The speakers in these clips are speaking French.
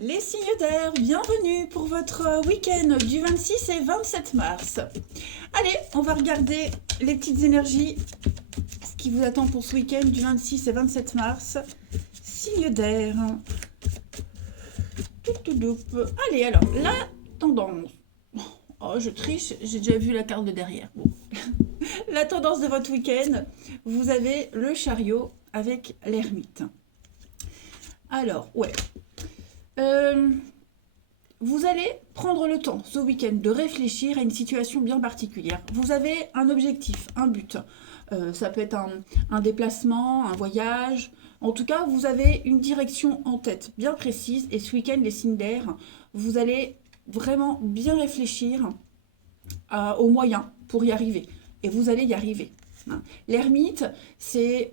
Les signes d'air, bienvenue pour votre week-end du 26 et 27 mars. Allez, on va regarder les petites énergies, ce qui vous attend pour ce week-end du 26 et 27 mars. Signes d'air. Allez, alors, la tendance. Oh, je triche, j'ai déjà vu la carte de derrière. Bon. La tendance de votre week-end, vous avez le chariot avec l'ermite. Alors, ouais. Vous allez prendre le temps ce week-end de réfléchir à une situation bien particulière. Vous avez un objectif, un but. Ça peut être un déplacement, un voyage. En tout cas, vous avez une direction en tête bien précise. Et ce week-end, les signes d'air, vous allez vraiment bien réfléchir aux moyens pour y arriver. Et vous allez y arriver. Hein. L'ermite, c'est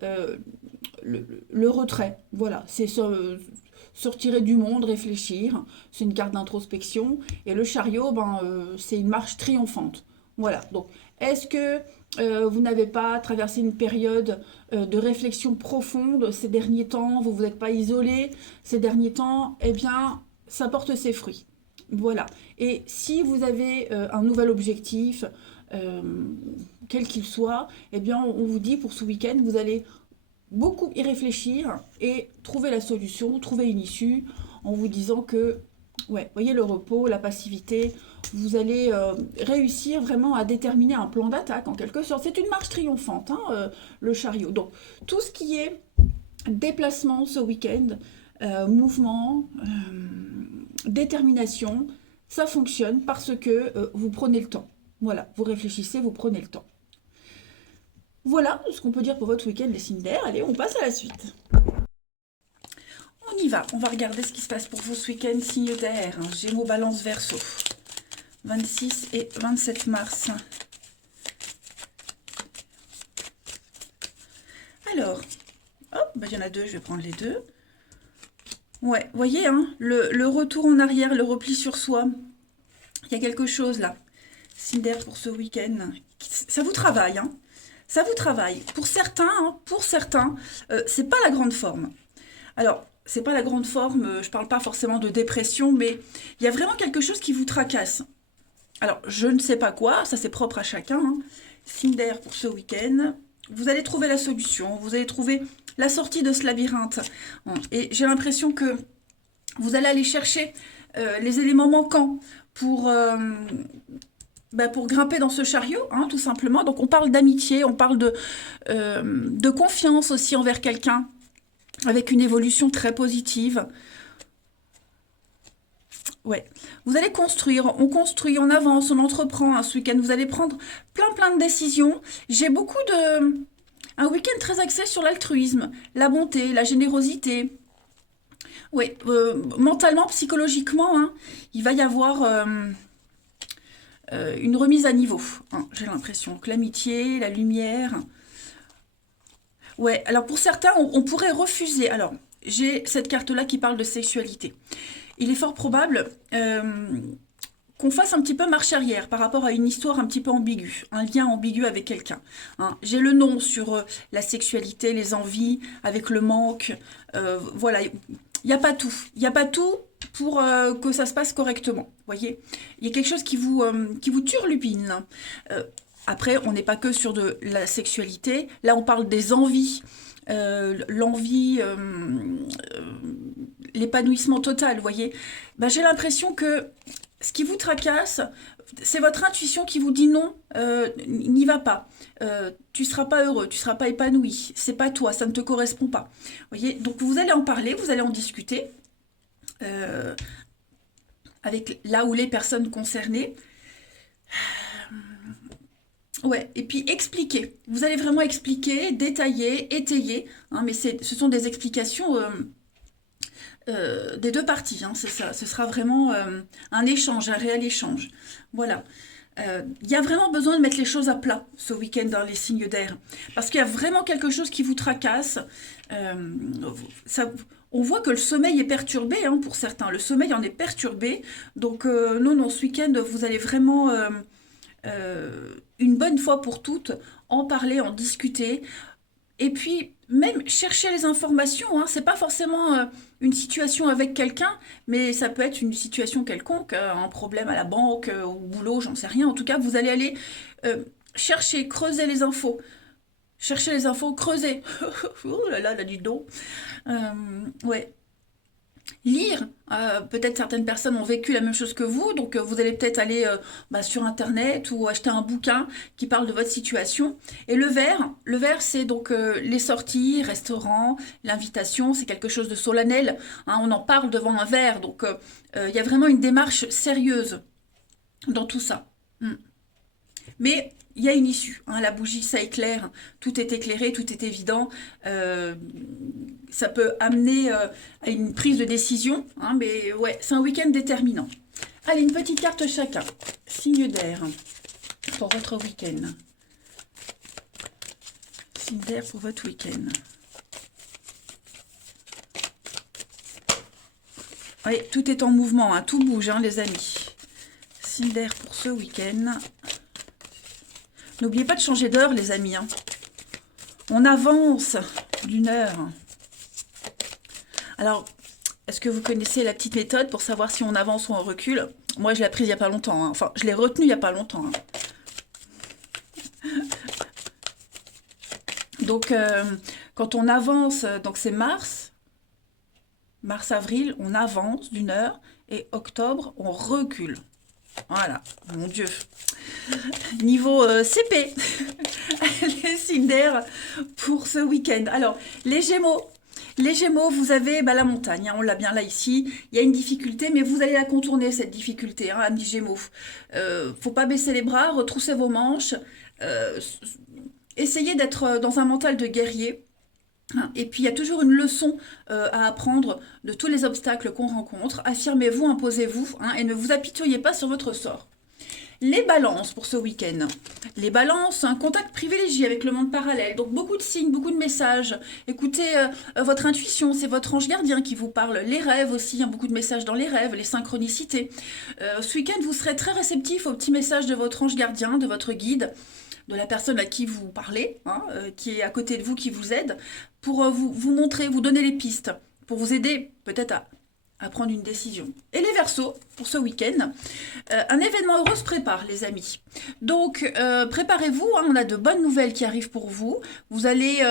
le retrait. Voilà, c'est se retirer du monde, réfléchir. C'est une carte d'introspection. Et le chariot, c'est une marche triomphante. Voilà. Donc, est-ce que vous n'avez pas traversé une période de réflexion profonde ces derniers temps? Vous vous êtes pas isolé ces derniers temps? Eh bien, ça porte ses fruits. Voilà. Et si vous avez un nouvel objectif, euh, quel qu'il soit, eh bien, on vous dit pour ce week-end, vous allez beaucoup y réfléchir et trouver la solution, trouver une issue en vous disant que, ouais, voyez le repos, la passivité, vous allez réussir vraiment à déterminer un plan d'attaque en quelque sorte. C'est une marche triomphante, hein, le chariot. Donc, tout ce qui est déplacement ce week-end, mouvement, détermination, ça fonctionne parce que vous prenez le temps. Voilà, vous réfléchissez, vous prenez le temps. Voilà ce qu'on peut dire pour votre week-end, les signes d'air. Allez, on passe à la suite. On y va, on va regarder ce qui se passe pour vous ce week-end, signes d'air. Hein. Gémeaux, Balance, Verseau. 26 et 27 mars. Alors, hop, il y en a deux, je vais prendre les deux. Ouais, voyez, hein, le retour en arrière, le repli sur soi. Il y a quelque chose là. Signe d'air pour ce week-end. Ça vous travaille, hein. Ça vous travaille. Pour certains, hein, c'est pas la grande forme. Alors, c'est pas la grande forme, je parle pas forcément de dépression, mais il y a vraiment quelque chose qui vous tracasse. Alors, je ne sais pas quoi, ça c'est propre à chacun. Hein. Signe d'air pour ce week-end. Vous allez trouver la solution, vous allez trouver la sortie de ce labyrinthe. Et j'ai l'impression que vous allez aller chercher les éléments manquants pour grimper dans ce chariot, hein, tout simplement. Donc on parle d'amitié, on parle de confiance aussi envers quelqu'un, avec une évolution très positive. Ouais. Vous allez construire, on construit, on avance, on entreprend hein, ce week-end. Vous allez prendre plein de décisions. J'ai beaucoup de... Un week-end très axé sur l'altruisme, la bonté, la générosité. Oui, mentalement, psychologiquement, hein, il va y avoir une remise à niveau. Hein, j'ai l'impression que l'amitié, la lumière. Ouais, alors pour certains, on pourrait refuser. Alors, j'ai cette carte-là qui parle de sexualité. Il est fort probable qu'on fasse un petit peu marche arrière par rapport à une histoire un petit peu ambiguë, un lien ambigu avec quelqu'un. Hein. J'ai le nom sur la sexualité, les envies, avec le manque. Voilà, il n'y a pas tout. Il n'y a pas tout pour que ça se passe correctement. Voyez, il y a quelque chose qui vous turlupine. Là. Après, on n'est pas que sur de la sexualité. Là, on parle des envies. L'envie, l'épanouissement total, vous voyez. Ben, j'ai l'impression que ce qui vous tracasse, c'est votre intuition qui vous dit non, n'y va pas. Tu seras pas heureux, tu seras pas épanoui. C'est pas toi, ça ne te correspond pas. Vous voyez, donc vous allez en parler, vous allez en discuter euh, avec là où les personnes concernées. Ouais, et puis expliquer. Vous allez vraiment expliquer, détailler, étayer. Hein, mais ce sont des explications des deux parties. Hein, c'est ça. Ce sera vraiment un échange, un réel échange. Voilà. Il y a vraiment besoin de mettre les choses à plat ce week-end dans les signes d'air. Parce qu'il y a vraiment quelque chose qui vous tracasse. Euh, ça, on voit que le sommeil est perturbé hein, pour certains. Le sommeil en est perturbé. Donc non, ce week-end, vous allez vraiment, une bonne fois pour toutes, en parler, en discuter. Et puis, même chercher les informations, hein, c'est pas forcément une situation avec quelqu'un, mais ça peut être une situation quelconque, un problème à la banque, au boulot, j'en sais rien. En tout cas, vous allez aller chercher, creuser les infos. Chercher les infos, creuser. Oh là, dis donc. Ouais. Lire. Peut-être certaines personnes ont vécu la même chose que vous, donc vous allez peut-être aller sur Internet ou acheter un bouquin qui parle de votre situation. Et le verre c'est donc les sorties, restaurants, l'invitation, c'est quelque chose de solennel, hein, on en parle devant un verre, donc il y a vraiment une démarche sérieuse dans tout ça. Mm. Mais il y a une issue, hein, la bougie, ça éclaire, tout est éclairé, tout est évident. Euh, Ça peut amener à une prise de décision, hein, mais ouais, c'est un week-end déterminant. Allez, une petite carte chacun. Signe d'air pour votre week-end. Signe d'air pour votre week-end. Oui, tout est en mouvement, hein, tout bouge, hein, les amis. Signe d'air pour ce week-end. N'oubliez pas de changer d'heure, les amis. Hein. On avance d'une heure. Alors, est-ce que vous connaissez la petite méthode pour savoir si on avance ou on recule? Moi, je l'ai apprise il n'y a pas longtemps. Hein. Enfin, je l'ai retenue il n'y a pas longtemps. Hein. Donc, quand on avance, donc c'est mars-avril, on avance d'une heure. Et octobre, on recule. Voilà, mon Dieu. Niveau CP, les signes d'air pour ce week-end. Alors, les Gémeaux, vous avez la montagne, hein, on l'a bien là ici. Il y a une difficulté, mais vous allez la contourner, cette difficulté, hein, amis Gémeaux. Faut pas baisser les bras, retroussez vos manches. Essayez d'être dans un mental de guerrier. Et puis il y a toujours une leçon à apprendre de tous les obstacles qu'on rencontre. Affirmez-vous, imposez-vous, hein, et ne vous apitoyez pas sur votre sort. Les balances pour ce week-end. Les balances, un contact privilégié avec le monde parallèle. Donc beaucoup de signes, beaucoup de messages. Écoutez votre intuition, c'est votre ange gardien qui vous parle. Les rêves aussi, hein, beaucoup de messages dans les rêves, les synchronicités. Ce week-end, vous serez très réceptif aux petits messages de votre ange gardien, de votre guide, de la personne à qui vous parlez, hein, qui est à côté de vous, qui vous aide, pour vous montrer, vous donner les pistes, pour vous aider peut-être à prendre une décision. Et les Verseaux, pour ce week-end, un événement heureux se prépare, les amis. Donc, préparez-vous, hein, on a de bonnes nouvelles qui arrivent pour vous. Vous allez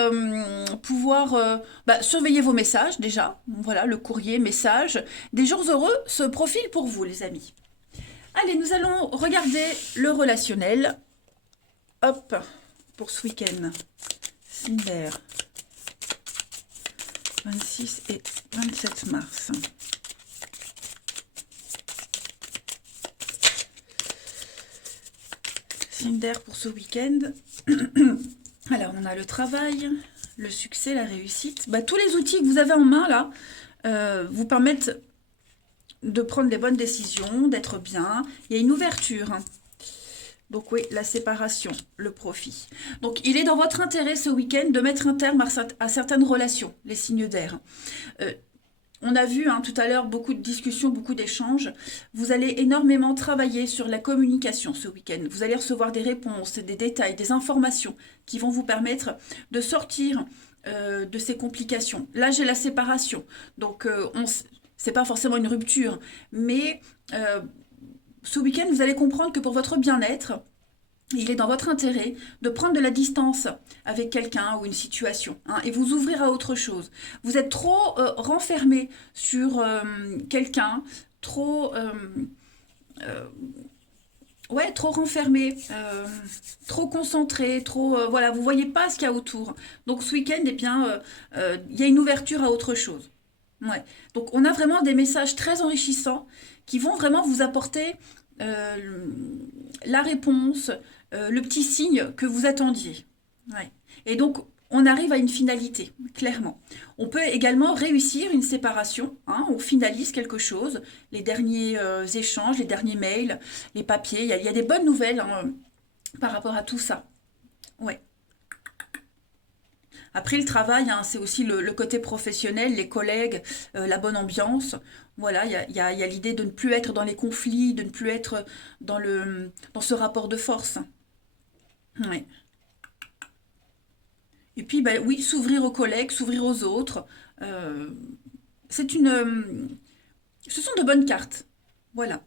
pouvoir surveiller vos messages, déjà. Voilà, le courrier, message. Des jours heureux se profilent pour vous, les amis. Allez, nous allons regarder le relationnel. Hop, pour ce week-end. Signe d'air. 26 et 27 mars. Signe d'air pour ce week-end. Alors, on a le travail, le succès, la réussite. Tous les outils que vous avez en main, là, vous permettent de prendre les bonnes décisions, d'être bien. Il y a une ouverture. Donc oui, la séparation, le profit. Donc il est dans votre intérêt ce week-end de mettre un terme à certaines relations, les signes d'air. On a vu tout à l'heure beaucoup de discussions, beaucoup d'échanges. Vous allez énormément travailler sur la communication ce week-end. Vous allez recevoir des réponses, des détails, des informations qui vont vous permettre de sortir de ces complications. Là, j'ai la séparation. Donc, c'est pas forcément une rupture, mais ce week-end, vous allez comprendre que pour votre bien-être, il est dans votre intérêt de prendre de la distance avec quelqu'un ou une situation, hein, et vous ouvrir à autre chose. Vous êtes trop renfermé sur quelqu'un, trop renfermé, trop concentré, voilà, vous voyez pas ce qu'il y a autour. Donc ce week-end, il y a une ouverture à autre chose. Ouais. Donc on a vraiment des messages très enrichissants qui vont vraiment vous apporter la réponse, le petit signe que vous attendiez. Ouais. Et donc, on arrive à une finalité, clairement. On peut également réussir une séparation, hein, on finalise quelque chose, les derniers échanges, les derniers mails, les papiers, il y a des bonnes nouvelles hein, par rapport à tout ça. Ouais. Après, le travail, hein, c'est aussi le côté professionnel, les collègues, la bonne ambiance. Voilà, il y a l'idée de ne plus être dans les conflits, de ne plus être dans ce rapport de force. Ouais. Et puis, oui, s'ouvrir aux collègues, s'ouvrir aux autres. Ce sont de bonnes cartes. Voilà.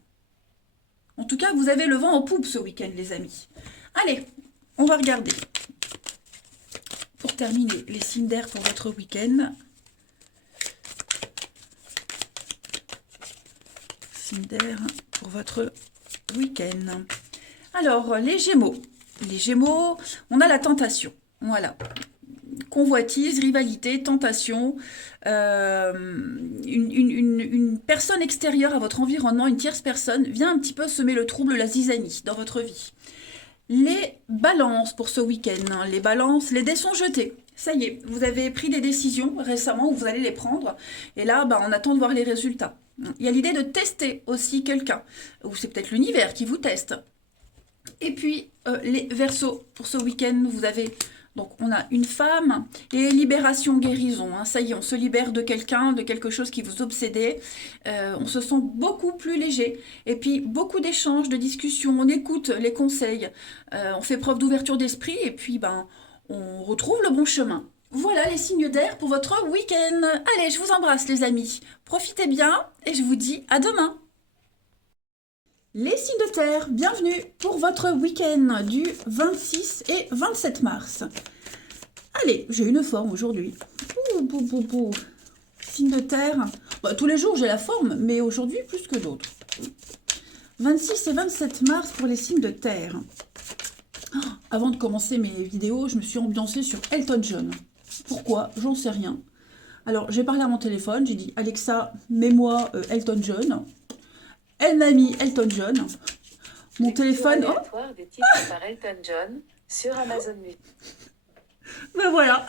En tout cas, vous avez le vent en poupe ce week-end, les amis. Allez, on va regarder. Pour terminer, les signes d'air pour votre week-end. Signes d'air pour votre week-end. Alors, les Gémeaux. Les Gémeaux, on a la tentation. Voilà. Convoitise, rivalité, tentation, une personne extérieure à votre environnement, une tierce personne, vient un petit peu semer le trouble, la zizanie dans votre vie. Les balances pour ce week-end, hein, les balances, les dés sont jetés. Ça y est, vous avez pris des décisions récemment où vous allez les prendre. Et là, on attend de voir les résultats. Il y a l'idée de tester aussi quelqu'un. Ou c'est peut-être l'univers qui vous teste. Et puis, les Verseaux, pour ce week-end, vous avez... Donc, on a une femme et libération, guérison. Hein. Ça y est, on se libère de quelqu'un, de quelque chose qui vous obsédait. On se sent beaucoup plus léger. Et puis, beaucoup d'échanges, de discussions. On écoute les conseils. On fait preuve d'ouverture d'esprit. Et puis, on retrouve le bon chemin. Voilà les signes d'air pour votre week-end. Allez, je vous embrasse, les amis. Profitez bien et je vous dis à demain. Les signes de terre, bienvenue pour votre week-end du 26 et 27 mars. Allez, j'ai une forme aujourd'hui. Signe de terre, tous les jours j'ai la forme, mais aujourd'hui plus que d'autres. 26 et 27 mars pour les signes de terre. Avant de commencer mes vidéos, je me suis ambiancée sur Elton John. Pourquoi? J'en sais rien. Alors, j'ai parlé à mon téléphone, j'ai dit « Alexa, mets-moi Elton John ». Elle m'a mis Elton John. Mon téléphone... Aléatoire des titres par Elton John sur Amazon Music. Ben voilà.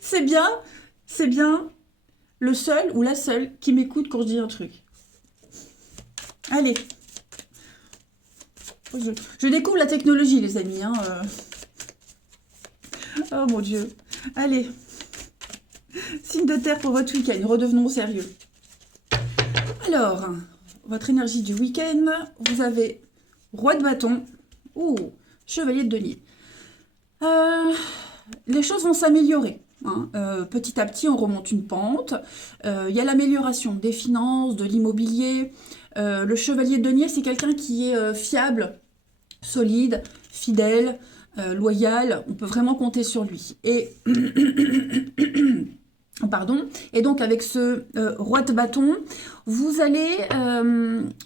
C'est bien le seul ou la seule qui m'écoute quand je dis un truc. Allez. Je découvre la technologie, les amis. Hein. Oh mon Dieu. Allez. Signe de terre pour votre week-end. Redevenons sérieux. Alors, votre énergie du week-end, vous avez roi de bâton ou chevalier de denier. Les choses vont s'améliorer. Hein. Petit à petit, on remonte une pente. Il y a l'amélioration des finances, de l'immobilier. Le chevalier de denier, c'est quelqu'un qui est fiable, solide, fidèle, loyal. On peut vraiment compter sur lui. Et... Pardon. Et donc avec ce roi de bâton, vous allez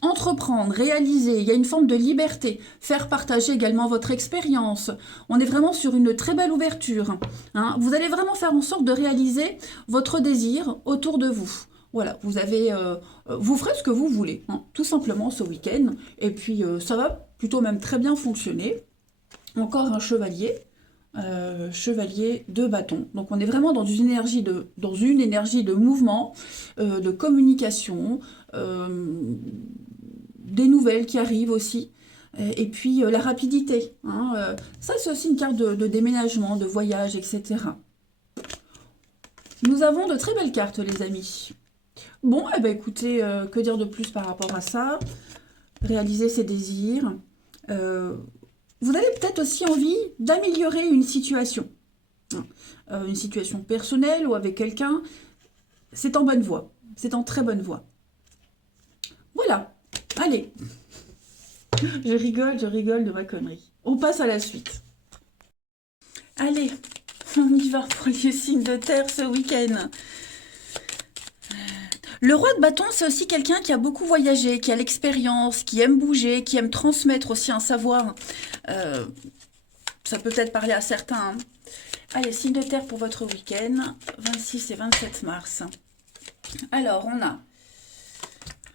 entreprendre, réaliser, il y a une forme de liberté, faire partager également votre expérience. On est vraiment sur une très belle ouverture. Hein. Vous allez vraiment faire en sorte de réaliser votre désir autour de vous. Voilà, vous ferez ce que vous voulez, hein, tout simplement ce week-end. Et puis ça va plutôt même très bien fonctionner. Encore un chevalier. Chevalier de bâton. Donc on est vraiment dans une énergie de mouvement, de communication, des nouvelles qui arrivent aussi, et puis la rapidité. Hein, ça c'est aussi une carte de déménagement, de voyage, etc. Nous avons de très belles cartes, les amis. Bon, eh ben, écoutez, que dire de plus par rapport à ça? Réaliser ses désirs. Vous avez peut-être aussi envie d'améliorer une situation. Une situation personnelle ou avec quelqu'un. C'est en bonne voie. C'est en très bonne voie. Voilà. Allez. Je rigole de ma connerie. On passe à la suite. Allez, on y va pour les signes de terre ce week-end. Le roi de bâton, c'est aussi quelqu'un qui a beaucoup voyagé, qui a l'expérience, qui aime bouger, qui aime transmettre aussi un savoir. Ça peut peut-être parler à certains. Hein. Allez, signe de terre pour votre week-end, 26 et 27 mars. Alors, on a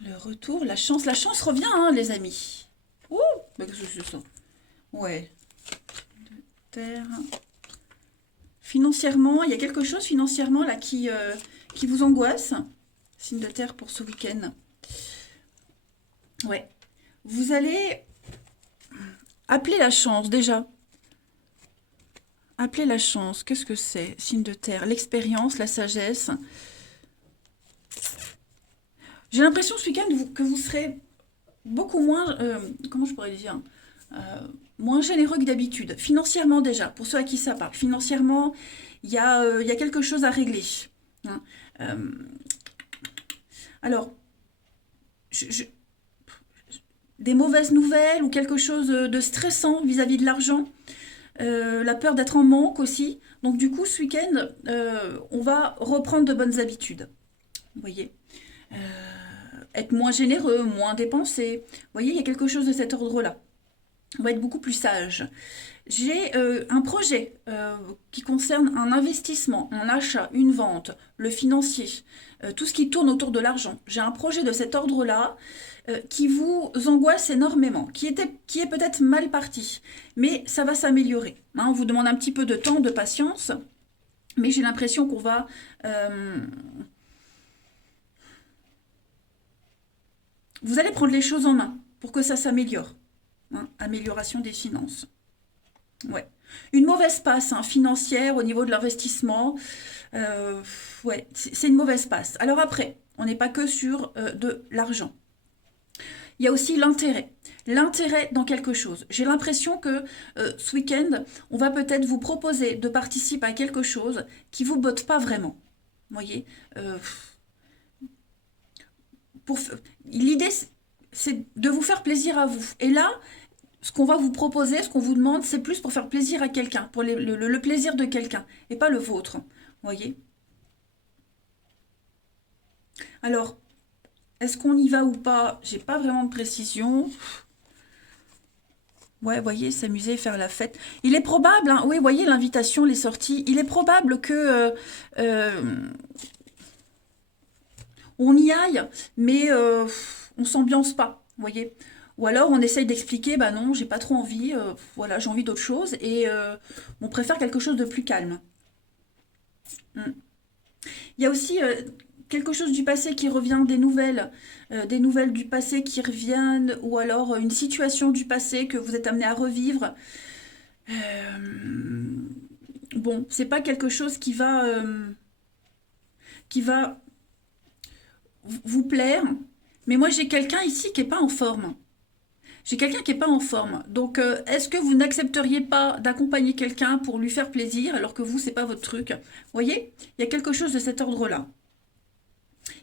le retour, la chance. La chance revient, hein, les amis. Ouh, mais qu'est-ce que c'est ça? Ouais. De terre. Financièrement, il y a quelque chose financièrement là qui vous angoisse. Signe de terre pour ce week-end. Ouais. Vous allez appeler la chance déjà. Appeler la chance. Qu'est-ce que c'est? Signe de terre. L'expérience, la sagesse. J'ai l'impression ce week-end que vous serez beaucoup moins... comment je pourrais dire moins généreux que d'habitude. Financièrement déjà, pour ceux à qui ça parle. Financièrement, il y a quelque chose à régler. hein. Alors, des mauvaises nouvelles ou quelque chose de stressant vis-à-vis de l'argent, la peur d'être en manque aussi. Donc du coup, ce week-end, on va reprendre de bonnes habitudes. Vous voyez, être moins généreux, moins dépensé. Vous voyez, il y a quelque chose de cet ordre-là. On va être beaucoup plus sage. J'ai un projet qui concerne un investissement, un achat, une vente, le financier, tout ce qui tourne autour de l'argent. J'ai un projet de cet ordre-là qui vous angoisse énormément, qui est peut-être mal parti, mais ça va s'améliorer. Hein, on vous demande un petit peu de temps, de patience, mais j'ai l'impression qu'on va... vous allez prendre les choses en main pour que ça s'améliore. Hein, amélioration des finances. Ouais. Une mauvaise passe hein, financière au niveau de l'investissement. Ouais, c'est une mauvaise passe. Alors après, on n'est pas que sur de l'argent. Il y a aussi l'intérêt. L'intérêt dans quelque chose. J'ai l'impression que ce week-end, on va peut-être vous proposer de participer à quelque chose qui ne vous botte pas vraiment. Vous voyez l'idée, c'est de vous faire plaisir à vous. Et là, ce qu'on va vous proposer, ce qu'on vous demande, c'est plus pour faire plaisir à quelqu'un, pour le plaisir de quelqu'un, et pas le vôtre. Vous voyez? Alors, est-ce qu'on y va ou pas? J'ai pas vraiment de précision. Ouais, vous voyez, s'amuser, faire la fête. Il est probable, hein, oui, vous voyez, l'invitation, les sorties, il est probable que on y aille, mais on s'ambiance pas, vous voyez. Ou alors on essaye d'expliquer, bah non, j'ai pas trop envie, voilà, j'ai envie d'autre chose, et on préfère quelque chose de plus calme. Mm. Il y a aussi quelque chose du passé qui revient, des nouvelles du passé qui reviennent, ou alors une situation du passé que vous êtes amené à revivre. Bon, c'est pas quelque chose qui va vous plaire, mais moi j'ai quelqu'un ici qui est pas en forme. J'ai quelqu'un qui n'est pas en forme. Donc, est-ce que vous n'accepteriez pas d'accompagner quelqu'un pour lui faire plaisir alors que vous, c'est pas votre truc? Vous voyez, il y a quelque chose de cet ordre-là.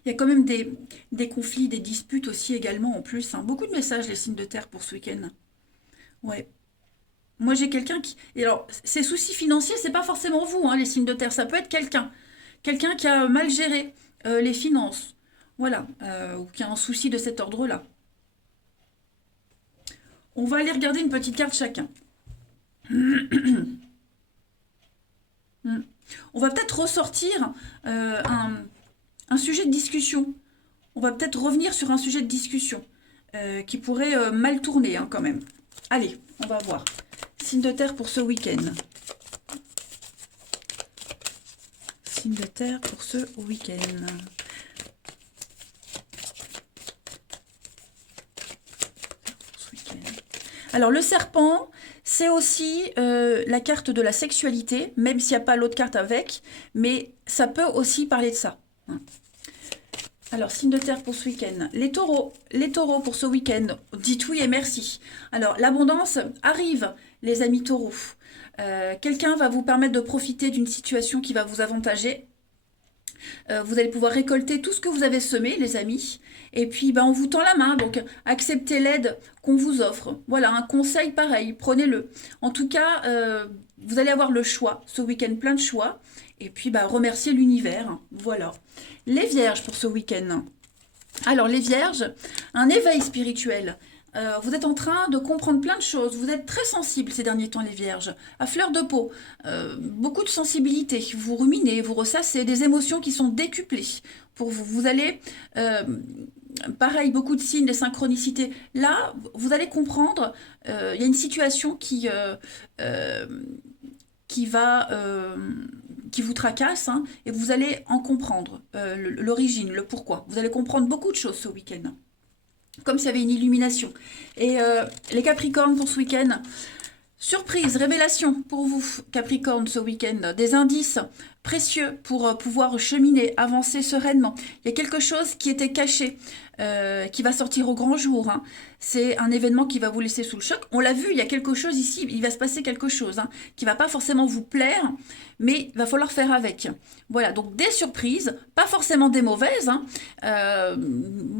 Il y a quand même des conflits, des disputes aussi également en plus. Hein. Beaucoup de messages, les signes de terre pour ce week-end. Ouais. Moi, j'ai quelqu'un qui... Et alors, ces soucis financiers, c'est pas forcément vous, hein, les signes de terre. Ça peut être quelqu'un. Quelqu'un qui a mal géré les finances. Voilà. Ou qui a un souci de cet ordre-là. On va aller regarder une petite carte chacun. On va peut-être ressortir un sujet de discussion. On va peut-être revenir sur un sujet de discussion qui pourrait mal tourner hein, quand même. Allez, on va voir. Signe de terre pour ce week-end. Signe de terre pour ce week-end. Alors, le serpent, c'est aussi la carte de la sexualité, même s'il n'y a pas l'autre carte avec, mais ça peut aussi parler de ça. Alors, signe de terre pour ce week-end. Les taureaux pour ce week-end, dites oui et merci. Alors, l'abondance arrive, les amis taureaux. Quelqu'un va vous permettre de profiter d'une situation qui va vous avantager. Vous allez pouvoir récolter tout ce que vous avez semé, les amis. Et puis, on vous tend la main. Donc, acceptez l'aide qu'on vous offre. Voilà, un conseil pareil, prenez-le. En tout cas, vous allez avoir le choix. Ce week-end, plein de choix. Et puis, remerciez l'univers. Voilà. Les vierges pour ce week-end. Alors, les vierges, un éveil spirituel. Vous êtes en train de comprendre plein de choses. Vous êtes très sensibles ces derniers temps, les vierges. À fleur de peau. Beaucoup de sensibilité. Vous ruminez, vous ressassez. Des émotions qui sont décuplées pour vous. Vous allez... pareil, beaucoup de signes, des synchronicités. Là, vous allez comprendre, il y a une situation qui vous tracasse, hein, et vous allez en comprendre l'origine, le pourquoi. Vous allez comprendre beaucoup de choses ce week-end. Comme s'il y avait une illumination. Et les Capricornes pour ce week-end, Surprise, révélation pour vous, Capricorne, ce week-end. Des indices précieux pour pouvoir cheminer, avancer sereinement. Il y a quelque chose qui était caché, qui va sortir au grand jour. Hein. C'est un événement qui va vous laisser sous le choc. On l'a vu, il y a quelque chose ici, il va se passer quelque chose hein, qui va pas forcément vous plaire, mais il va falloir faire avec. Voilà, donc des surprises, pas forcément des mauvaises. Hein.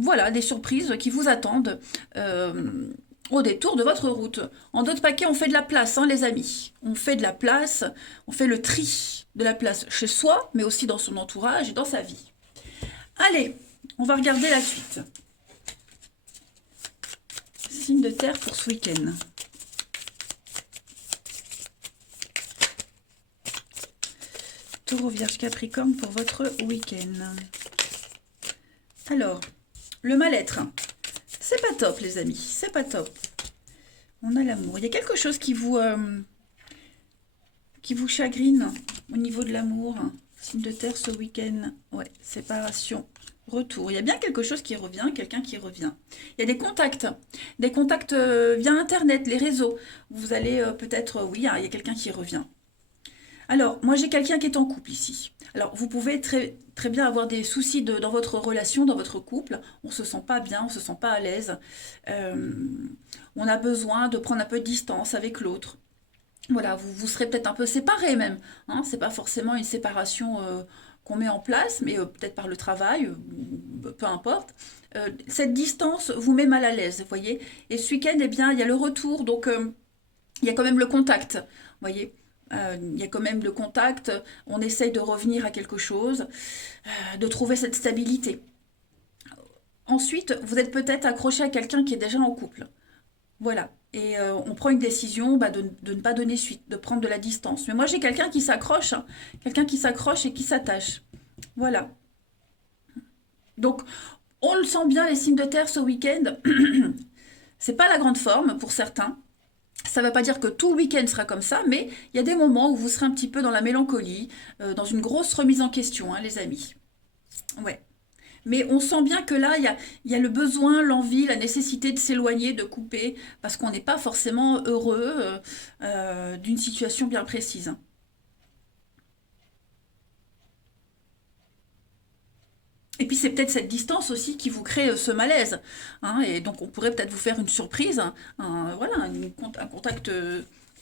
Voilà, des surprises qui vous attendent. Au détour de votre route. En d'autres paquets, on fait de la place, hein, les amis. On fait de la place, on fait le tri de la place chez soi, mais aussi dans son entourage et dans sa vie. Allez, on va regarder la suite. Signe de terre pour ce week-end. Taureau, Vierge, Capricorne pour votre week-end. Alors, le mal-être. C'est pas top, les amis. C'est pas top. On a l'amour. Il y a quelque chose qui vous chagrine au niveau de l'amour. Signe de terre ce week-end. Ouais, séparation, retour. Il y a bien quelque chose qui revient, quelqu'un qui revient. Il y a des contacts via Internet, les réseaux. Vous allez peut-être, oui, il y a quelqu'un qui revient. Alors, moi j'ai quelqu'un qui est en couple ici. Alors, vous pouvez très, très bien avoir des soucis dans votre relation, dans votre couple. On ne se sent pas bien, on ne se sent pas à l'aise. On a besoin de prendre un peu de distance avec l'autre. Voilà, vous serez peut-être un peu séparés même. Hein, c'est pas forcément une séparation qu'on met en place, mais peut-être par le travail, peu importe. Cette distance vous met mal à l'aise, vous voyez. Et ce week-end, eh bien, il y a le retour, donc il y a quand même le contact, vous voyez. Il y a quand même le contact, on essaye de revenir à quelque chose, de trouver cette stabilité. Ensuite, vous êtes peut-être accroché à quelqu'un qui est déjà en couple. Voilà. Et on prend une décision de ne pas donner suite, de prendre de la distance. Mais moi, j'ai quelqu'un qui s'accroche, hein, quelqu'un qui s'accroche et qui s'attache. Voilà. Donc, on le sent bien, les signes de terre ce week-end. C'est pas la grande forme pour certains. Ça ne veut pas dire que tout le week-end sera comme ça, mais il y a des moments où vous serez un petit peu dans la mélancolie, dans une grosse remise en question, hein, les amis. Ouais. Mais on sent bien que là, il y a le besoin, l'envie, la nécessité de s'éloigner, de couper, parce qu'on n'est pas forcément heureux d'une situation bien précise. Et puis c'est peut-être cette distance aussi qui vous crée ce malaise. Hein, et donc on pourrait peut-être vous faire une surprise, voilà, un contact,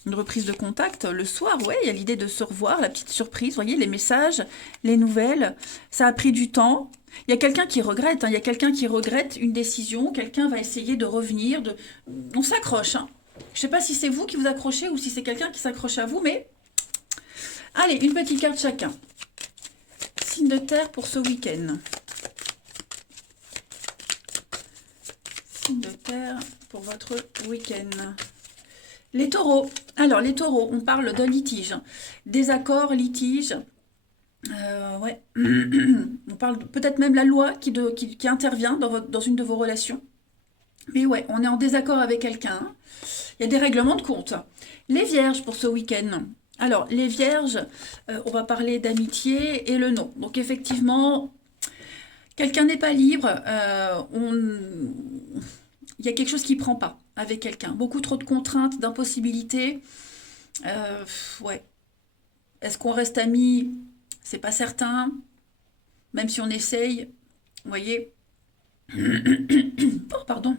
une reprise de contact le soir. Ouais, il y a l'idée de se revoir, la petite surprise. Vous voyez, les messages, les nouvelles, ça a pris du temps. Il y a quelqu'un qui regrette, hein, il y a quelqu'un qui regrette une décision, quelqu'un va essayer de revenir. On s'accroche. Hein. Je ne sais pas si c'est vous qui vous accrochez ou si c'est quelqu'un qui s'accroche à vous, mais allez, une petite carte chacun. Signe de terre pour ce week-end. Signe de terre pour votre week-end. Les taureaux. Alors, les taureaux, on parle de litige. Désaccord, litige. Ouais. On parle peut-être même la loi qui intervient dans une de vos relations. Mais ouais, on est en désaccord avec quelqu'un. Il y a des règlements de compte. Les vierges pour ce week-end. Alors, les vierges, on va parler d'amitié et le non. Donc, effectivement, quelqu'un n'est pas libre. Il y a quelque chose qui ne prend pas avec quelqu'un. Beaucoup trop de contraintes, d'impossibilités. Ouais. Est-ce qu'on reste amis? C'est pas certain. Même si on essaye. Vous voyez? Oh, pardon.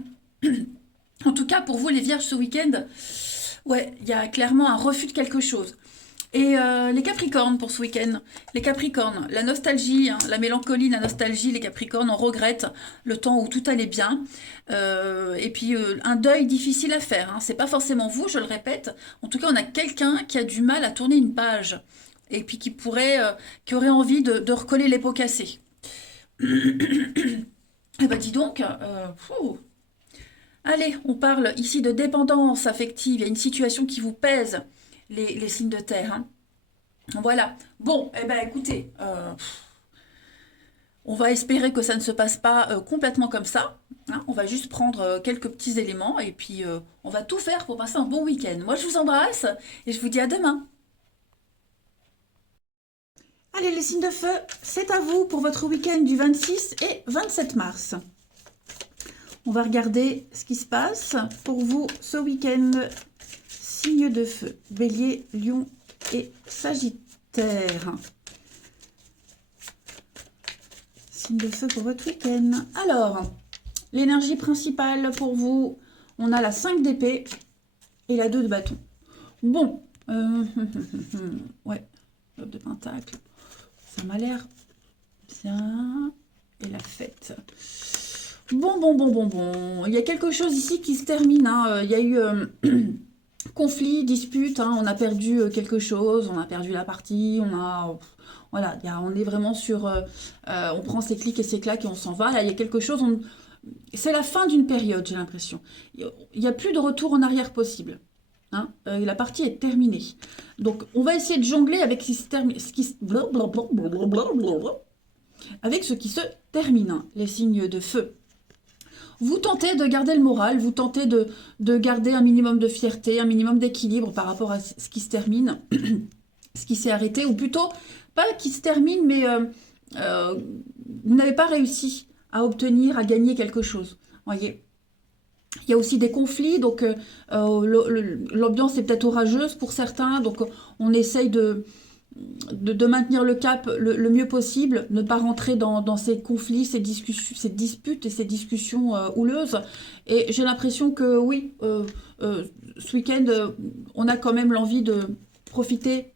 En tout cas, pour vous, les vierges, ce week-end, ouais, il y a clairement un refus de quelque chose. Et les Capricornes pour ce week-end. Les Capricornes, la nostalgie, hein, la mélancolie, la nostalgie, les Capricornes, on regrette le temps où tout allait bien. Et puis un deuil difficile à faire. Hein. C'est pas forcément vous, je le répète. En tout cas, on a quelqu'un qui a du mal à tourner une page. Et puis qui aurait envie de recoller les pots cassés. Eh ben dis donc, allez, on parle ici de dépendance affective. Il y a une situation qui vous pèse. Les signes de terre. Hein. Voilà. Bon, eh ben écoutez, on va espérer que ça ne se passe pas complètement comme ça. Hein. On va juste prendre quelques petits éléments et puis on va tout faire pour passer un bon week-end. Moi, je vous embrasse et je vous dis à demain. Allez, les signes de feu, c'est à vous pour votre week-end du 26 et 27 mars. On va regarder ce qui se passe pour vous ce week-end. signes de feu, Bélier, Lion et Sagittaire. Signe de feu pour votre week-end. Alors, l'énergie principale pour vous, on a la 5 d'épée et la 2 de bâton. Bon, ouais, l'homme de pentacle, ça m'a l'air bien. Et la fête. Bon. Il y a quelque chose ici qui se termine. Hein. Il y a eu conflit, dispute. Hein. On a perdu quelque chose. On a perdu la partie. Voilà, on est vraiment sur... on prend ses clics et ses claques et on s'en va. Là, il y a quelque chose... C'est la fin d'une période, j'ai l'impression. Il n'y a plus de retour en arrière possible. Hein. La partie est terminée. Donc, on va essayer de jongler avec avec ce qui se termine, hein, les signes de feu. Vous tentez de garder le moral, vous tentez de garder un minimum de fierté, un minimum d'équilibre par rapport à ce qui se termine, ce qui s'est arrêté, ou plutôt, pas qui se termine, mais vous n'avez pas réussi à obtenir, à gagner quelque chose. Voyez. Il y a aussi des conflits, donc l'ambiance est peut-être orageuse pour certains, donc on essaye de maintenir le cap le mieux possible, ne pas rentrer dans ces conflits, ces disputes et ces discussions houleuses. Et j'ai l'impression que oui, ce week-end, on a quand même l'envie de profiter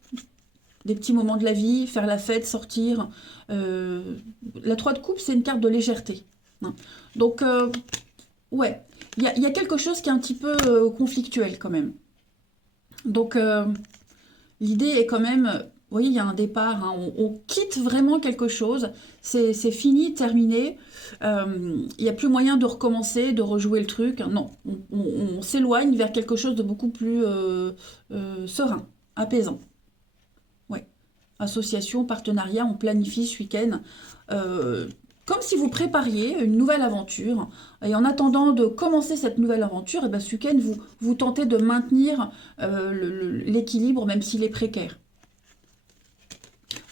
des petits moments de la vie, faire la fête, sortir. La 3 de coupe, c'est une carte de légèreté. Hein. Donc, ouais, il y a quelque chose qui est un petit peu conflictuel quand même. Donc, l'idée est quand même... Vous voyez, il y a un départ, hein, on quitte vraiment quelque chose, c'est fini, terminé, il n'y a plus moyen de recommencer, de rejouer le truc, non, on s'éloigne vers quelque chose de beaucoup plus serein, apaisant. Ouais. Association, partenariat, on planifie ce week-end, comme si vous prépariez une nouvelle aventure, et en attendant de commencer cette nouvelle aventure, et ben, ce week-end, vous tentez de maintenir l'équilibre, même s'il est précaire.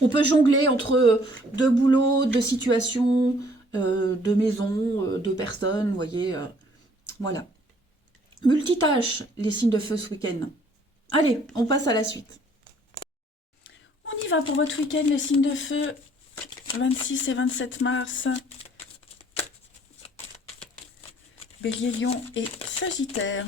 On peut jongler entre deux boulots, deux situations, deux maisons, deux personnes, vous voyez. Voilà. Multitâche, les signes de feu ce week-end. Allez, on passe à la suite. On y va pour votre week-end, les signes de feu. 26 et 27 mars. Bélier, Lion et Sagittaire.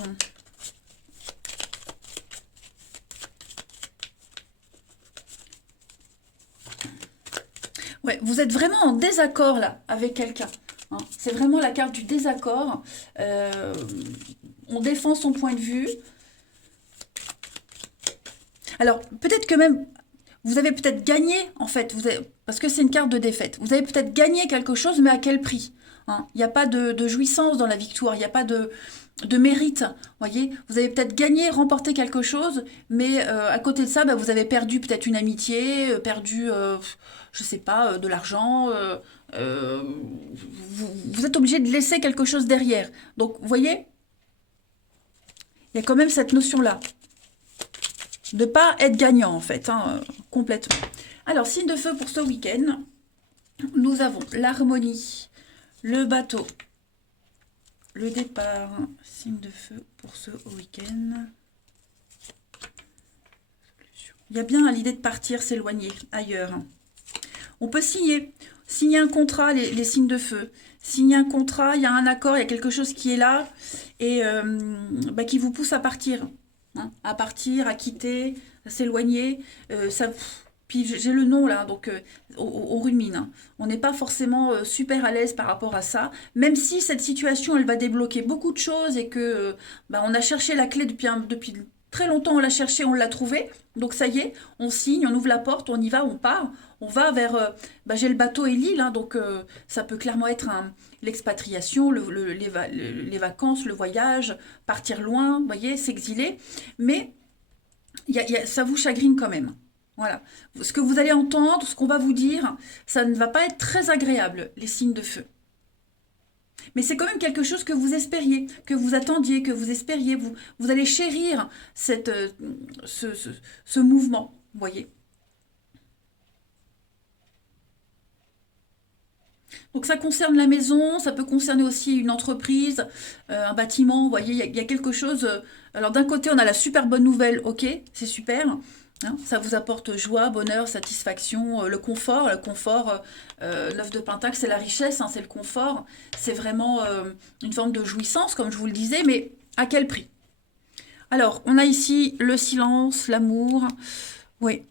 Ouais, vous êtes vraiment en désaccord là avec quelqu'un. Hein. C'est vraiment la carte du désaccord. On défend son point de vue. Alors, peut-être que même, vous avez peut-être gagné, en fait, parce que c'est une carte de défaite. Vous avez peut-être gagné quelque chose, mais à quel prix? Hein. Il n'y a pas de jouissance dans la victoire, il n'y a pas de mérite, voyez, vous avez peut-être gagné, remporté quelque chose, mais à côté de ça, bah, vous avez perdu peut-être une amitié, perdu, je sais pas, de l'argent, vous êtes obligé de laisser quelque chose derrière. Donc, vous voyez, il y a quand même cette notion-là, de ne pas être gagnant, en fait, hein, complètement. Alors, signe de feu pour ce week-end, nous avons l'harmonie, le bateau, le départ, signe de feu pour ce week-end. Il y a bien l'idée de partir, s'éloigner ailleurs. On peut signer un contrat, les signes de feu. Signer un contrat, il y a un accord, il y a quelque chose qui est là et bah, qui vous pousse à partir. Hein, à partir, à quitter, à s'éloigner. Puis j'ai le nom là, donc on rumine. Hein. On n'est pas forcément super à l'aise par rapport à ça, même si cette situation, elle va débloquer beaucoup de choses et que bah, on a cherché la clé depuis très longtemps, on l'a cherché, on l'a trouvée. Donc ça y est, on signe, on ouvre la porte, on y va, on part. On va vers... bah, j'ai le bateau et l'île, hein, donc ça peut clairement être l'expatriation, les vacances, le voyage, partir loin, vous voyez, s'exiler. Mais ça vous chagrine quand même. Voilà. Ce que vous allez entendre, ce qu'on va vous dire, ça ne va pas être très agréable, les signes de feu. Mais c'est quand même quelque chose que vous espériez, que vous attendiez, que vous espériez. Vous allez chérir ce mouvement, vous voyez. Donc ça concerne la maison, ça peut concerner aussi une entreprise, un bâtiment, vous voyez, il y a quelque chose. Alors d'un côté, on a la super bonne nouvelle, ok, c'est super. Hein, ça vous apporte joie, bonheur, satisfaction, le confort. Le confort, 9 de Pentacle, c'est la richesse, hein, c'est le confort. C'est vraiment une forme de jouissance, comme je vous le disais, mais à quel prix? Alors, on a ici le silence, l'amour. Oui,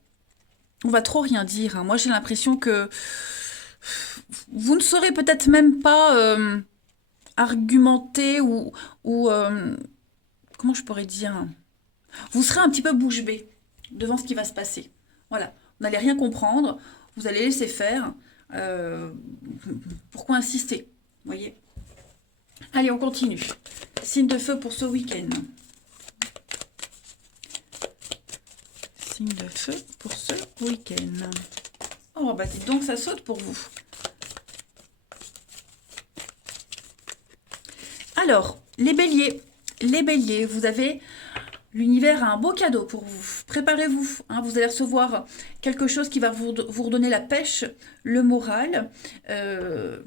on va trop rien dire, hein. Moi, j'ai l'impression que vous ne saurez peut-être même pas argumenter ou comment je pourrais dire, vous serez un petit peu bouche bée devant ce qui va se passer. Voilà, vous n'allez rien comprendre, vous allez laisser faire. Euh, Pourquoi insister? Vous voyez? Allez, on continue. Signe de feu pour ce week-end. Signe de feu pour ce week-end. Oh, bah dites donc, ça saute pour vous. Alors, les béliers, vous avez... L'univers a un beau cadeau pour vous. Préparez-vous, hein, vous allez recevoir quelque chose qui va vous redonner la pêche, le moral, ce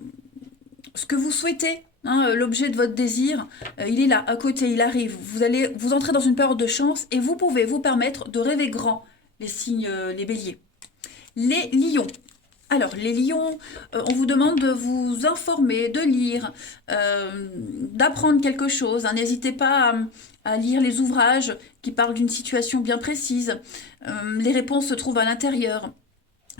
que vous souhaitez. Hein, l'objet de votre désir, il est là, à côté, il arrive. Vous allez vous entrer dans une période de chance et vous pouvez vous permettre de rêver grand, les signes, les béliers. Les lions. Alors, les lions, on vous demande de vous informer, de lire, d'apprendre quelque chose. Hein. N'hésitez pas à lire les ouvrages qui parlent d'une situation bien précise. Les réponses se trouvent à l'intérieur.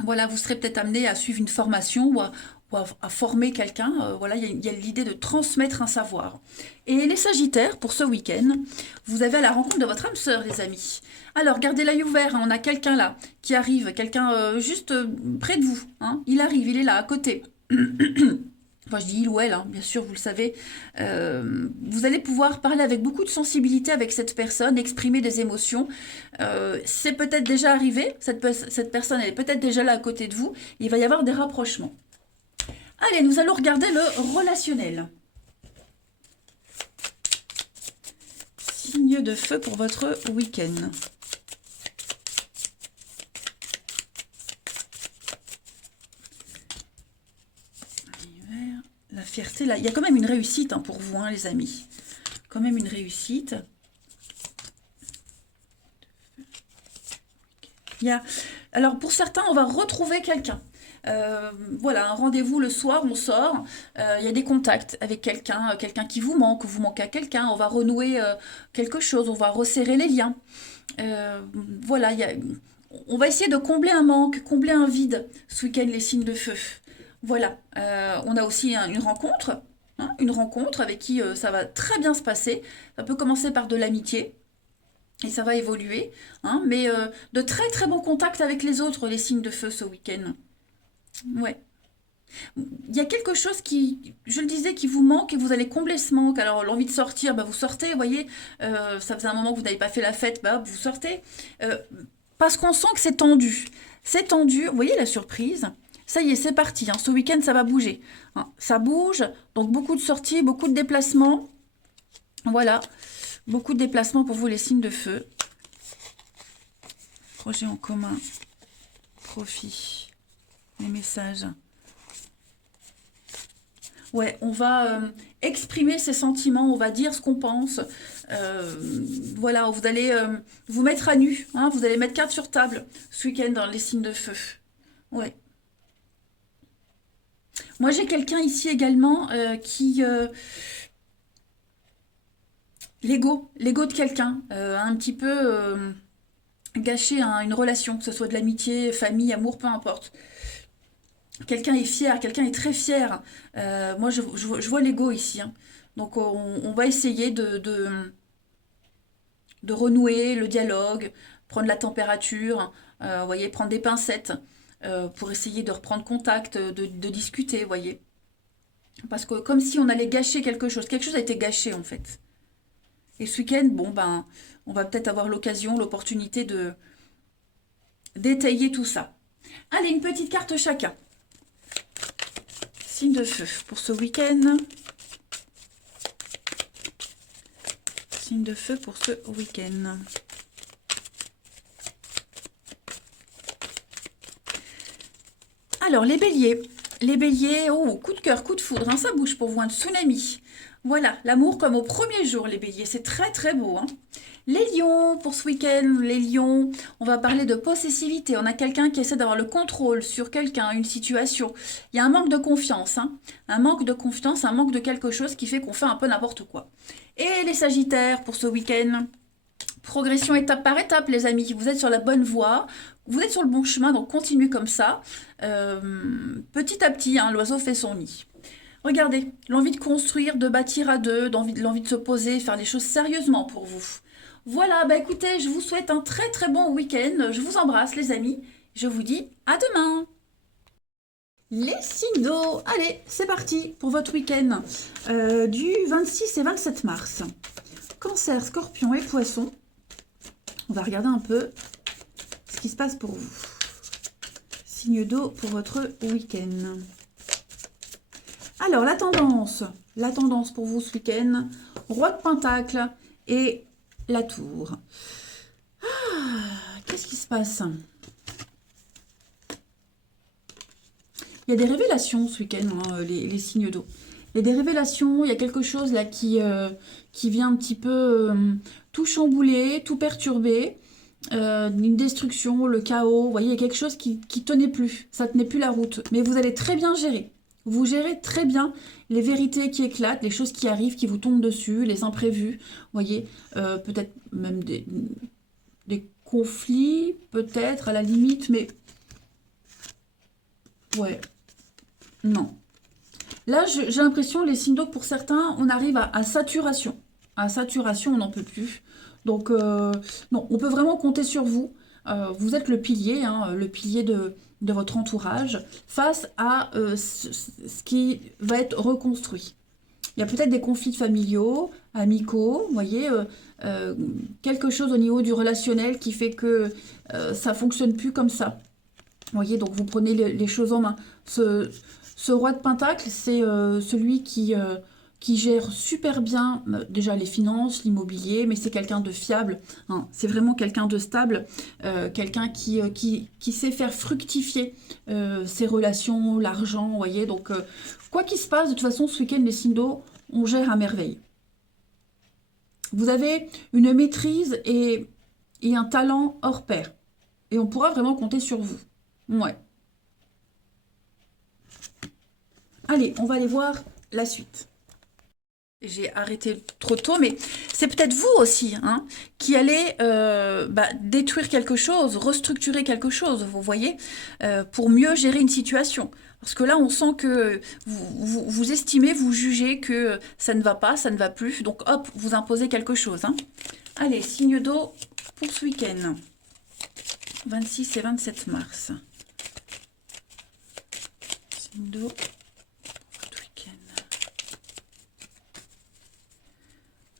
Voilà, vous serez peut-être amené à suivre une formation ou à former quelqu'un. Voilà, il y a l'idée de transmettre un savoir. Et les Sagittaires, pour ce week-end, vous avez à la rencontre de votre âme sœur, les amis. Alors, gardez l'œil ouvert, hein, on a quelqu'un là qui arrive, quelqu'un juste près de vous. Hein. Il arrive, il est là, à côté. Enfin, je dis il ou elle, hein, bien sûr, vous le savez. Vous allez pouvoir parler avec beaucoup de sensibilité avec cette personne, exprimer des émotions. C'est peut-être déjà arrivé, cette personne, elle est peut-être déjà là à côté de vous. Il va y avoir des rapprochements. Allez, nous allons regarder le relationnel. Signe de feu pour votre week-end. La fierté, là, il y a quand même une réussite hein, pour vous, hein, les amis. Quand même une réussite. Alors, pour certains, on va retrouver quelqu'un. Voilà, un rendez-vous le soir, on sort. Il y a des contacts avec quelqu'un, quelqu'un qui vous manquez à quelqu'un. On va renouer quelque chose, on va resserrer les liens. Voilà, on va essayer de combler un manque, combler un vide ce week-end, les signes de feu. Voilà, on a aussi une rencontre, hein, une rencontre avec qui ça va très bien se passer. Ça peut commencer par de l'amitié et ça va évoluer, hein, mais de très très bons contacts avec les autres, les signes de feu ce week-end. Ouais. Il y a quelque chose qui, je le disais, qui vous manque et vous allez combler ce manque. Alors l'envie de sortir, bah, vous sortez, vous voyez, ça faisait un moment que vous n'avez pas fait la fête, bah, vous sortez. Euh, Parce qu'on sent que c'est tendu. C'est tendu, vous voyez la surprise? Ça y est, c'est parti. Hein. Ce week-end, ça va bouger. Hein. Ça bouge, donc beaucoup de sorties, beaucoup de déplacements. Voilà, beaucoup de déplacements pour vous, les signes de feu. Projet en commun, profit, les messages. Ouais, on va exprimer ses sentiments, on va dire ce qu'on pense. Voilà, vous allez vous mettre à nu. Hein, vous allez mettre carte sur table ce week-end dans les signes de feu. Ouais. Moi, j'ai quelqu'un ici également qui... l'ego de quelqu'un a un petit peu gâché hein, une relation, que ce soit de l'amitié, famille, amour, peu importe. Quelqu'un est fier, quelqu'un est très fier. Moi, je vois l'ego ici. Hein. Donc, on va essayer de renouer le dialogue, prendre la température, vous voyez, prendre des pincettes pour essayer de reprendre contact, de discuter, vous voyez. Parce que comme si on allait gâcher quelque chose a été gâché en fait. Et ce week-end, bon ben, on va peut-être avoir l'occasion, l'opportunité de d'étayer tout ça. Allez, une petite carte chacun. Signe de feu pour ce week-end. Signe de feu pour ce week-end. Alors, les béliers. Les béliers, oh, coup de cœur, coup de foudre, hein, ça bouge pour vous, un tsunami. Voilà, l'amour comme au premier jour, les béliers, c'est très très beau. Hein. Les lions, pour ce week-end, les lions, on va parler de possessivité. On a quelqu'un qui essaie d'avoir le contrôle sur quelqu'un, une situation. Il y a un manque de confiance, hein. Un manque de confiance, un manque de quelque chose qui fait qu'on fait un peu n'importe quoi. Et les sagittaires, pour ce week-end, progression étape par étape, les amis. Vous êtes sur la bonne voie, vous êtes sur le bon chemin, donc continuez comme ça. Petit à petit, hein, l'oiseau fait son nid. Regardez, l'envie de construire, de bâtir à deux, l'envie de se poser, faire les choses sérieusement pour vous. Voilà, bah écoutez, je vous souhaite un très très bon week-end. Je vous embrasse, les amis. Je vous dis à demain. Les signes d'eau, allez, c'est parti pour votre week-end du 26 et 27 mars. Cancer, Scorpion et Poisson. On va regarder un peu ce qui se passe pour vous. Signe d'eau pour votre week-end. Alors, la tendance pour vous ce week-end, Roi de Pentacle et la Tour. Qu'est-ce qui se passe? Il y a des révélations ce week-end, hein, les signes d'eau. Il y a des révélations, il y a quelque chose là qui vient un petit peu tout chambouler, tout perturber. Une destruction, le chaos, vous voyez, il y a quelque chose qui tenait plus, ça tenait plus la route. Mais vous allez très bien gérer. Vous gérez très bien les vérités qui éclatent, les choses qui arrivent, qui vous tombent dessus, les imprévus. Vous voyez, peut-être même des conflits, peut-être à la limite, mais ouais, non. Là, j'ai l'impression, les signes d'eau, pour certains, on arrive à saturation. À saturation, on n'en peut plus. Donc, non, on peut vraiment compter sur vous. Vous êtes le pilier, hein, le pilier de votre entourage face à ce qui va être reconstruit. Il y a peut-être des conflits familiaux, amicaux, vous voyez, quelque chose au niveau du relationnel qui fait que ça ne fonctionne plus comme ça. Vous voyez, donc vous prenez les choses en main. Ce roi de Pentacle, c'est celui qui gère super bien déjà les finances, l'immobilier, mais c'est quelqu'un de fiable, hein. C'est vraiment quelqu'un de stable, quelqu'un qui sait faire fructifier ses relations, l'argent, vous voyez. Donc, quoi qu'il se passe, de toute façon, ce week-end, les signes d'eau, on gère à merveille. Vous avez une maîtrise et un talent hors pair. Et on pourra vraiment compter sur vous. Ouais. Allez, on va aller voir la suite. J'ai arrêté trop tôt, mais c'est peut-être vous aussi hein, qui allez détruire quelque chose, restructurer quelque chose, vous voyez, pour mieux gérer une situation. Parce que là, on sent que vous estimez, vous jugez que ça ne va pas, ça ne va plus. Donc hop, vous imposez quelque chose. Hein. Allez, signe d'eau pour ce week-end. 26 et 27 mars. Signe d'eau.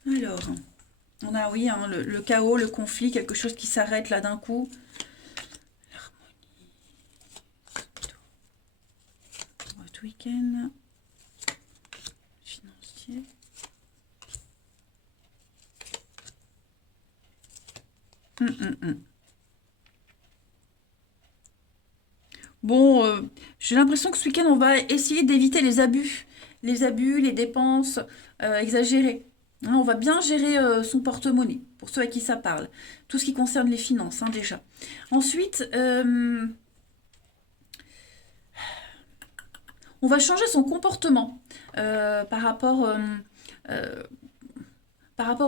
Alors, on a, oui, hein, le chaos, le conflit, quelque chose qui s'arrête là d'un coup. L'harmonie. Votre week-end. Financier. Bon, j'ai l'impression que ce week-end, on va essayer d'éviter les abus. Les dépenses exagérées. Hein, on va bien gérer son porte-monnaie, pour ceux à qui ça parle. Tout ce qui concerne les finances, hein, déjà. Ensuite, on va changer son comportement par rapport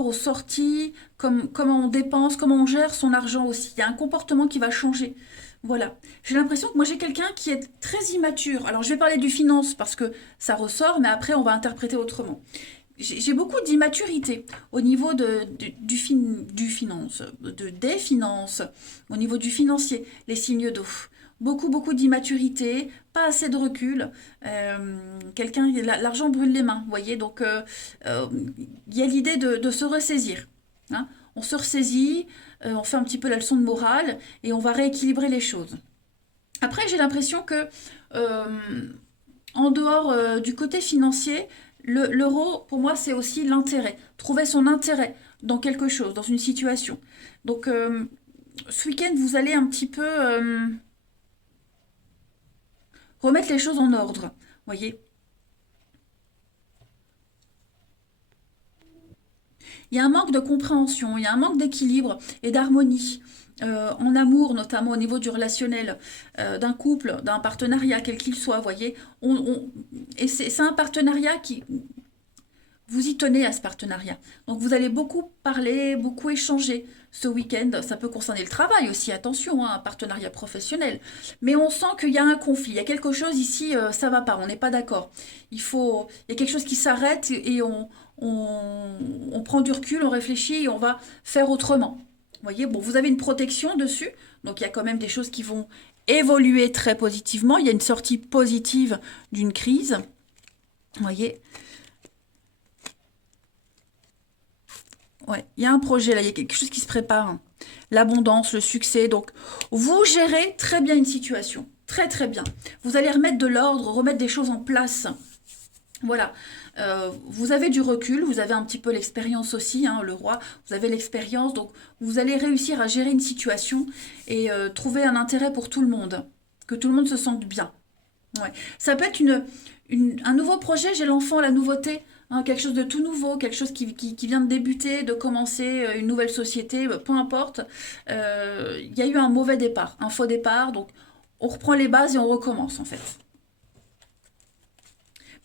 aux sorties, comment on dépense, comment on gère son argent aussi. Il y a un comportement qui va changer. Voilà. J'ai l'impression que moi j'ai quelqu'un qui est très immature. Alors je vais parler du finance parce que ça ressort, mais après on va interpréter autrement. J'ai beaucoup d'immaturité au niveau des finances, au niveau du financier, les signes d'eau. Beaucoup d'immaturité, pas assez de recul. L'argent brûle les mains, vous voyez. Donc, il y a l'idée de se ressaisir. Hein. On se ressaisit, on fait un petit peu la leçon de morale et on va rééquilibrer les choses. Après, j'ai l'impression que, en dehors du côté financier, l'euro, pour moi, c'est aussi l'intérêt. Trouver son intérêt dans quelque chose, dans une situation. Donc, ce week-end, vous allez un petit peu remettre les choses en ordre. Voyez? Il y a un manque de compréhension, il y a un manque d'équilibre et d'harmonie. En amour, notamment au niveau du relationnel, d'un couple, d'un partenariat, quel qu'il soit, voyez. Et c'est un partenariat qui, vous y tenez à ce partenariat. Donc vous allez beaucoup parler, beaucoup échanger ce week-end. Ça peut concerner le travail aussi, attention, hein, un partenariat professionnel. Mais on sent qu'il y a un conflit, il y a quelque chose ici, ça va pas, on n'est pas d'accord. Il y a quelque chose qui s'arrête et on prend du recul, on réfléchit et on va faire autrement. Vous voyez, bon, vous avez une protection dessus, donc il y a quand même des choses qui vont évoluer très positivement. Il y a une sortie positive d'une crise. Vous voyez. Ouais, il y a un projet là, il y a quelque chose qui se prépare. L'abondance, le succès. Donc, vous gérez très bien une situation. Très, très bien. Vous allez remettre de l'ordre, remettre des choses en place. Voilà. Vous avez du recul, vous avez un petit peu l'expérience aussi, hein, le roi. Vous avez l'expérience, donc vous allez réussir à gérer une situation et trouver un intérêt pour tout le monde. Que tout le monde se sente bien. Ouais. Ça peut être un nouveau projet, j'ai l'enfant, la nouveauté. Hein, quelque chose de tout nouveau, quelque chose qui vient de débuter, de commencer une nouvelle société, peu importe. Il y a eu un mauvais départ, un faux départ, donc on reprend les bases et on recommence en fait.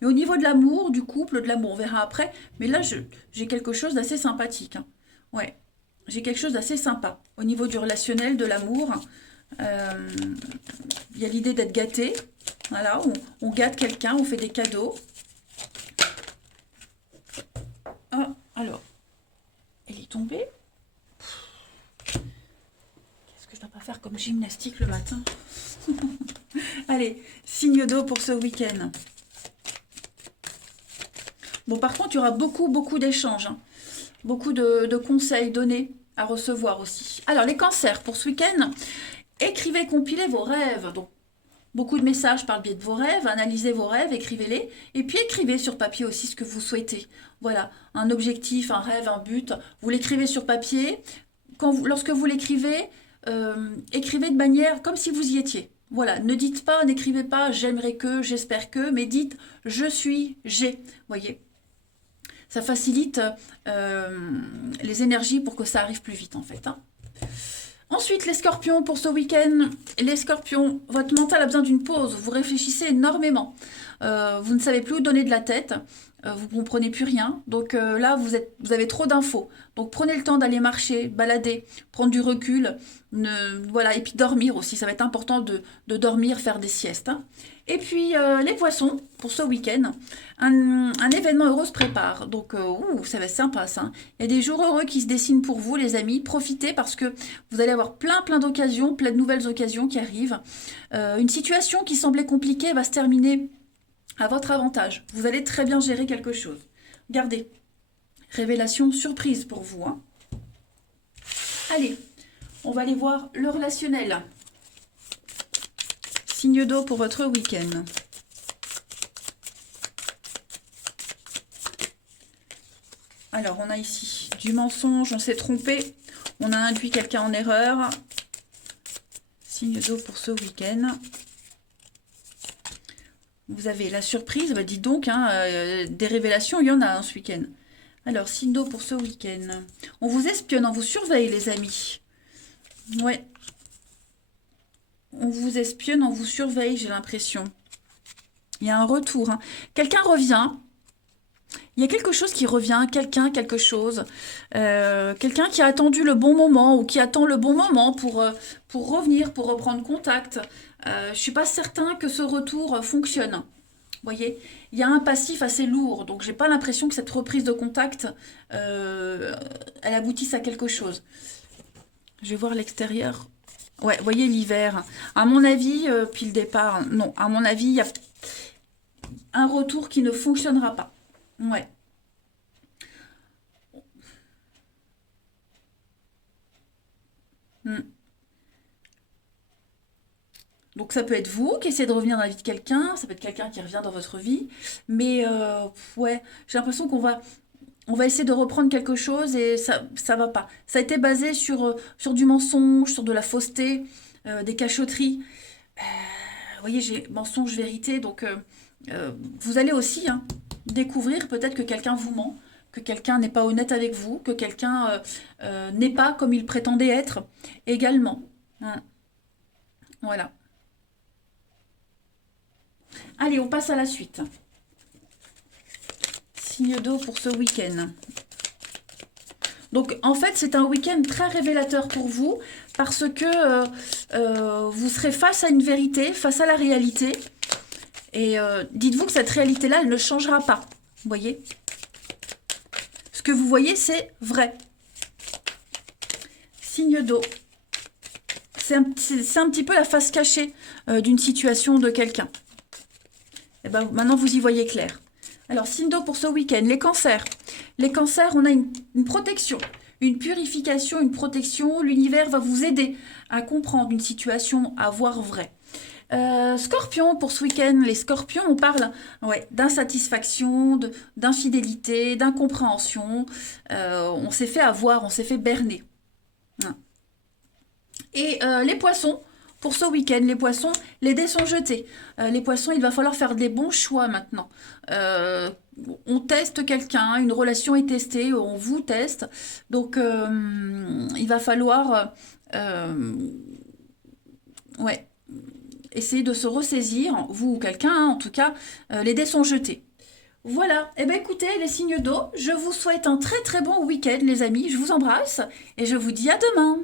Mais au niveau de l'amour, du couple, de l'amour, on verra après. Mais là, j'ai quelque chose d'assez sympathique. Hein. Ouais, j'ai quelque chose d'assez sympa. Au niveau du relationnel, de l'amour, il y a l'idée d'être gâté. Voilà, on gâte quelqu'un, on fait des cadeaux. Ah, alors, elle est tombée. Qu'est-ce que je dois pas faire comme gymnastique le matin? Allez, signe d'eau pour ce week-end. Bon, par contre, il y aura beaucoup, beaucoup d'échanges. Hein. Beaucoup de conseils donnés à recevoir aussi. Alors, les cancers, pour ce week-end, écrivez, compilez vos rêves. Donc, beaucoup de messages par le biais de vos rêves, analysez vos rêves, écrivez-les, et puis écrivez sur papier aussi ce que vous souhaitez. Voilà, un objectif, un rêve, un but, vous l'écrivez sur papier. Lorsque vous l'écrivez, écrivez de manière comme si vous y étiez. Voilà, ne dites pas, n'écrivez pas j'aimerais que, j'espère que, mais dites je suis, j'ai. Voyez, ça facilite les énergies pour que ça arrive plus vite en fait. Hein. Ensuite, les scorpions, pour ce week-end, les scorpions, votre mental a besoin d'une pause, vous réfléchissez énormément, vous ne savez plus où donner de la tête, vous ne comprenez plus rien, donc là, vous avez trop d'infos, donc prenez le temps d'aller marcher, balader, prendre du recul, voilà, et puis dormir aussi, ça va être important de dormir, faire des siestes. Hein. Et puis, les poissons, pour ce week-end, un événement heureux se prépare. Donc, ça va être sympa, ça. Il y a des jours heureux qui se dessinent pour vous, les amis. Profitez parce que vous allez avoir plein d'occasions, plein de nouvelles occasions qui arrivent. Une situation qui semblait compliquée va se terminer à votre avantage. Vous allez très bien gérer quelque chose. Regardez. Révélation surprise pour vous. Hein. Allez, on va aller voir le relationnel. Signe d'eau pour votre week-end. Alors, on a ici du mensonge, on s'est trompé. On a induit quelqu'un en erreur. Signe d'eau pour ce week-end. Vous avez la surprise, bah dis donc, hein, des révélations, il y en a ce week-end. Alors, signe d'eau pour ce week-end. On vous espionne, on vous surveille, les amis. Ouais. On vous espionne, on vous surveille, j'ai l'impression. Il y a un retour. Hein. Quelqu'un revient. Il y a quelque chose qui revient, quelque chose. Quelqu'un qui a attendu le bon moment ou qui attend le bon moment pour revenir, pour reprendre contact. Je ne suis pas certain que ce retour fonctionne. Vous voyez, il y a un passif assez lourd. Donc, je n'ai pas l'impression que cette reprise de contact, elle aboutisse à quelque chose. Je vais voir l'extérieur. Ouais, voyez l'hiver. À mon avis, puis le départ, non. À mon avis, il y a un retour qui ne fonctionnera pas. Ouais. Hmm. Donc ça peut être vous qui essayez de revenir dans la vie de quelqu'un, ça peut être quelqu'un qui revient dans votre vie, mais ouais, j'ai l'impression on va essayer de reprendre quelque chose et ça va pas. Ça a été basé sur du mensonge, sur de la fausseté, des cachotteries. voyez, j'ai mensonge, vérité, donc vous allez aussi hein, découvrir peut-être que quelqu'un vous ment, que quelqu'un n'est pas honnête avec vous, que quelqu'un n'est pas comme il prétendait être également. Hein. Voilà. Allez, on passe à la suite. Signe d'eau pour ce week-end. Donc, en fait, c'est un week-end très révélateur pour vous parce que vous serez face à une vérité, face à la réalité. Et dites-vous que cette réalité-là, elle ne changera pas. Vous voyez? Ce que vous voyez, c'est vrai. Signe d'eau. C'est un petit peu la face cachée d'une situation de quelqu'un. Et ben, maintenant, vous y voyez clair. Alors, signe d'eau pour ce week-end. Les cancers. Les cancers, on a une protection, une purification, une protection. L'univers va vous aider à comprendre une situation, à voir vrai. Scorpion, pour ce week-end, les scorpions, on parle d'insatisfaction, d'infidélité, d'incompréhension. On s'est fait avoir, on s'est fait berner. Et les poissons, pour ce week-end, les poissons, les dés sont jetés. Les poissons, il va falloir faire des bons choix maintenant. On teste quelqu'un, une relation est testée, on vous teste. Donc, il va falloir essayer de se ressaisir, vous ou quelqu'un, hein, en tout cas, les dés sont jetés. Voilà, et bien écoutez, les signes d'eau, je vous souhaite un très très bon week-end, les amis. Je vous embrasse et je vous dis à demain.